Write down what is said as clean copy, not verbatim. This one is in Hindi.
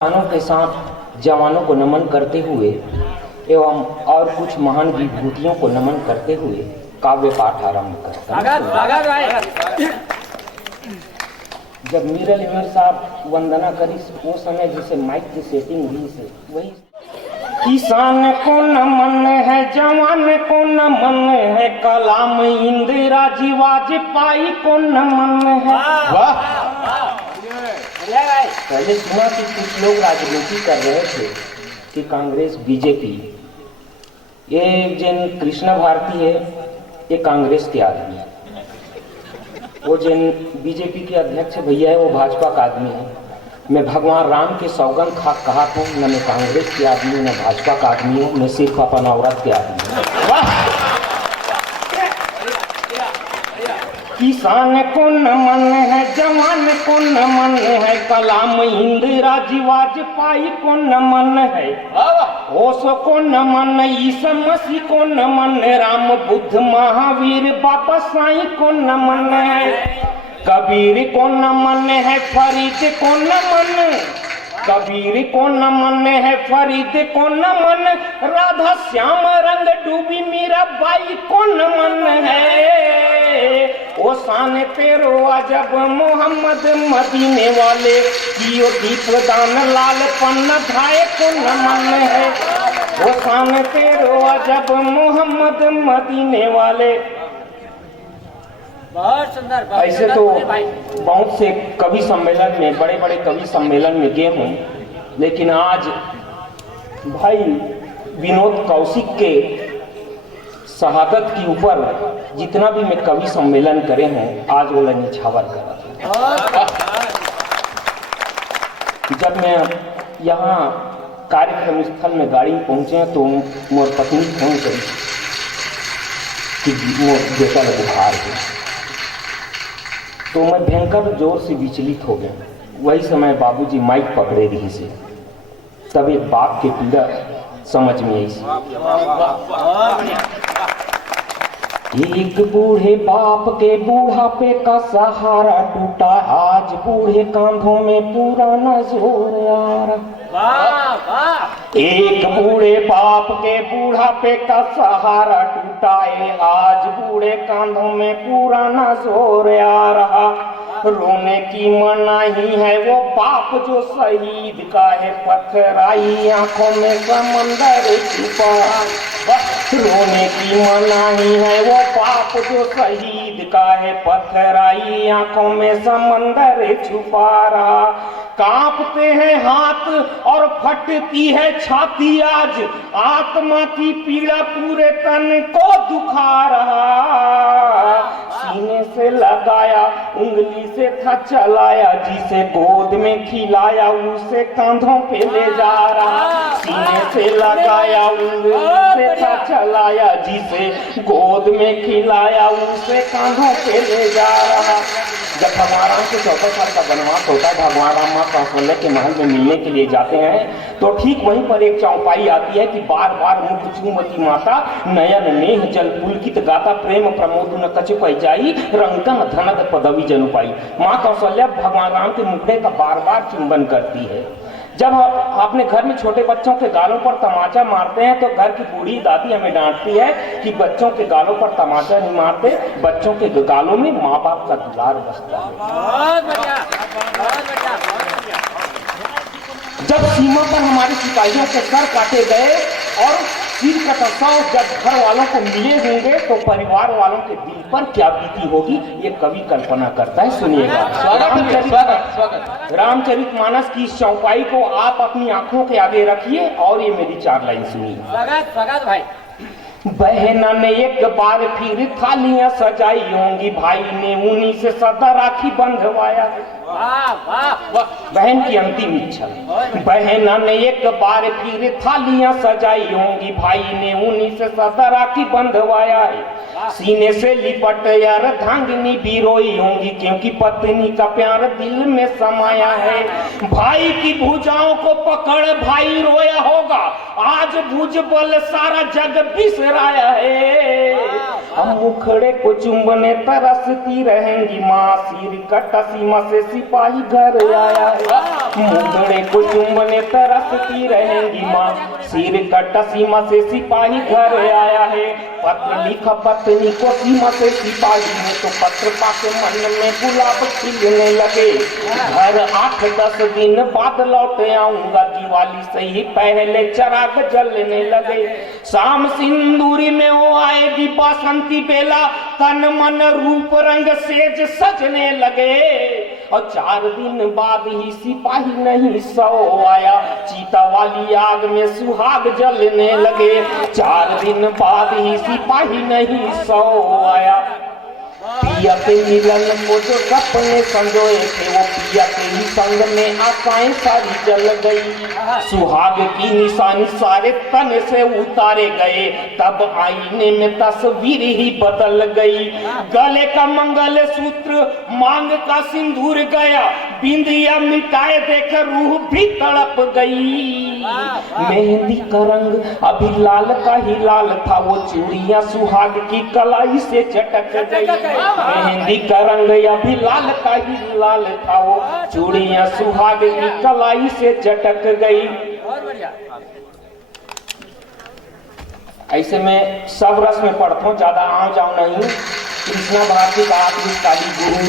जवानों के साथ जवानों को नमन करते हुए एवं और कुछ महान विभूतियों को नमन करते हुए काव्य पाठ आरंभ करता है। जब मीरल इमर साहब वंदना करी वो समय जैसे माइक की सेटिंग हुई से वही किसान को नमन है, जवान को नमन है, कलाम इंदिरा जी वाजपेयी को नमन है। वाह! पहले सुना कि कुछ लोग राजनीति कर रहे थे कि कांग्रेस बीजेपी, ये जिन कृष्ण भारती है ये कांग्रेस के आदमी है, वो जिन बीजेपी के अध्यक्ष भैया है वो भाजपा का आदमी है। मैं भगवान राम के सौगंध कहा हूँ, न मैं कांग्रेस के आदमी हूँ न भाजपा का आदमी हूँ, मैं सिर्फ अपना औरत के आदमी हूँ। वाह! किसान को नमन है, जवान को नमन है, कलाम इंदिरा जी वाजपेयी को नमन है, ओशो को नमन, ईसा मसीह को नमन, राम बुद्ध महावीर बाबा साईं को नमन है, कबीर को नमन है, फरीद को नमन, कबीर को नमन है, फरीद को नमन, राधा श्याम रंग डूबी मीराबाई को नमन है, ओ शान तेरो अजब मोहम्मद मदीने वाले कियो दीप दान लाल पन्ना धाए को नमन है, ओ शान तेरो अजब मोहम्मद मदीने वाले। बहुत सुंदर। ऐसे तो बहुत से कवि सम्मेलन में, बड़े बड़े कवि सम्मेलन में गए हूँ, लेकिन आज भाई विनोद कौशिक के शहादत के ऊपर जितना भी मैं कवि सम्मेलन करे हैं, आज वो निछावर करा। जब मैं यहाँ कार्यक्रम स्थल में गाड़ी में पहुँचे तो मोर पत्नी फोन करी कि मोर बेटा का बुखार है, तो मैं भयंकर जोर से विचलित हो गया। वही समय बाबूजी माइक पकड़े रही से, तब एक बाप की पीड़ा समझ में आई। एक बूढ़े बाप के बुढ़ापे का सहारा टूटा, आज बूढ़े कांधों में पुराना जोर आ रहा। एक बूढ़े बाप के बुढ़ापे का सहारा टूटा है, आज बूढ़े कांधों में पुराना जोर आ रहा। रोने की मनाही है वो बाप जो शहीद का है, पथराई आंखों में समंदर छुपा। रोने की मनाही है वो बाप जो शहीद का है, पथराई आंखों में समंदर छुपा रहा। कांपते हैं हाथ और फटती है छाती, आज आत्मा की पीड़ा पूरे तन को दुखा रहा। सीने से लगाया उंगली से था चलाया, जिसे गोद में खिलाया उसे कांधों पे ले जा रहा। सीने से लगाया उंगली से था चलाया, जिसे गोद में खिलाया उसे कांधों पे ले जा रहा। जब भगवान राम को 14 साल का वनवास होता है, भगवान राम माँ कौशल्या के महल में मिलने के लिए जाते हैं, तो ठीक वहीं पर एक चौपाई आती है कि बार बार मुख चूमती माता, नयन नेह जल पुलकित गाता, प्रेम प्रमोद न कछ पैजाई, रंकन धनद पदवी जनु पाई। माँ कौशल्या भगवान राम के मुखड़े का बार बार चुंबन करती है। जब अपने घर में छोटे बच्चों के गालों पर तमाचा मारते हैं तो घर की बूढ़ी दादी हमें डांटती है कि बच्चों के गालों पर तमाचा नहीं मारते, बच्चों के गालों में माँ बाप का दुलार बसता है। बहुत बढ़िया, बहुत बढ़िया, बहुत बढ़िया। जब सीमा पर हमारे सिपाहियों के सर काटे गए और सिर कटा जब घर वालों को मिले होंगे तो परिवार वालों के दिल पर क्या बीती होगी, ये कवि कल्पना करता है। सुनिएगा। रामचरितमानस की इस चौपाई को आप अपनी आंखों के आगे रखिए और ये मेरी 4 लाइन सुनिए। स्वागत भाई। बहना ने एक बार फिर थालियां सजाई होंगी, भाई ने उन्हीं से सदा राखी बंधवाया। वाह वाह वाह। बहन की अंतिम इच्छा। बहना ने एक बार फिर थालियां सजाई होंगी, भाई ने उन्हीं से सदा राखी बंधवाया है। सीने से लिपट यार धांगनी भी रोई होंगी, क्योंकि पत्नी का प्यार दिल में समाया है। भाई की भुजाओं को पकड़ भाई रोया होगा, आज भुजबल सारा जग बिसराया है। हम मुखड़े को चुंबने तरसती रहेंगी माँ, सिर कटा सीमा से सिपाही घर आया है। मुंदड़े को चुम्बने तरसती रहेंगी माँ, सिर कटा सीमा से सिपाही घर आया है। पत्र लिखा पत्नी को सीमा से सिपाही ने, तो पत्र पाके मन में गुलाब खिलने लगे। घर 8-10 दिन बाद लौटे आऊंगा, दिवाली से ही पहले चराग जलने लगे। शाम सिंदूरी में वो आएगी बसंती बेला, तन मन रूप रंग सेज सजने लगे। और 4 दिन बाद ही सिपाही नहीं सो आया, चीता वाली आग में सुहाग जलने लगे। 4 दिन बाद ही सिपाही नहीं सो आया। पिया के मिलन को जो सपने संजोए थे, वो पिया के ही संग में आशाएं सारी जल गई। सुहाग की निशानी सारे तन से उतारे गए, तब आईने में तस्वीर ही बदल गई। गले का मंगल सूत्र, मांग का सिंदूर गया, बिंदिया मिटाए देख रूह भी तड़प गई। मेहंदी का रंग अभी लाल का ही लाल था, वो चूड़ियां सुहाग की कलाई से चटक गई। मेहंदी का रंग अभी लाल का ही लाल था, वो चूड़ियां सुहाग की कलाई से चटक गई। बहुत बढ़िया। ऐसे में सब रस में पढ़ता हूँ, ज्यादा आम जाऊं नहीं। कृष्णा भारती का आखिरी काली गुरु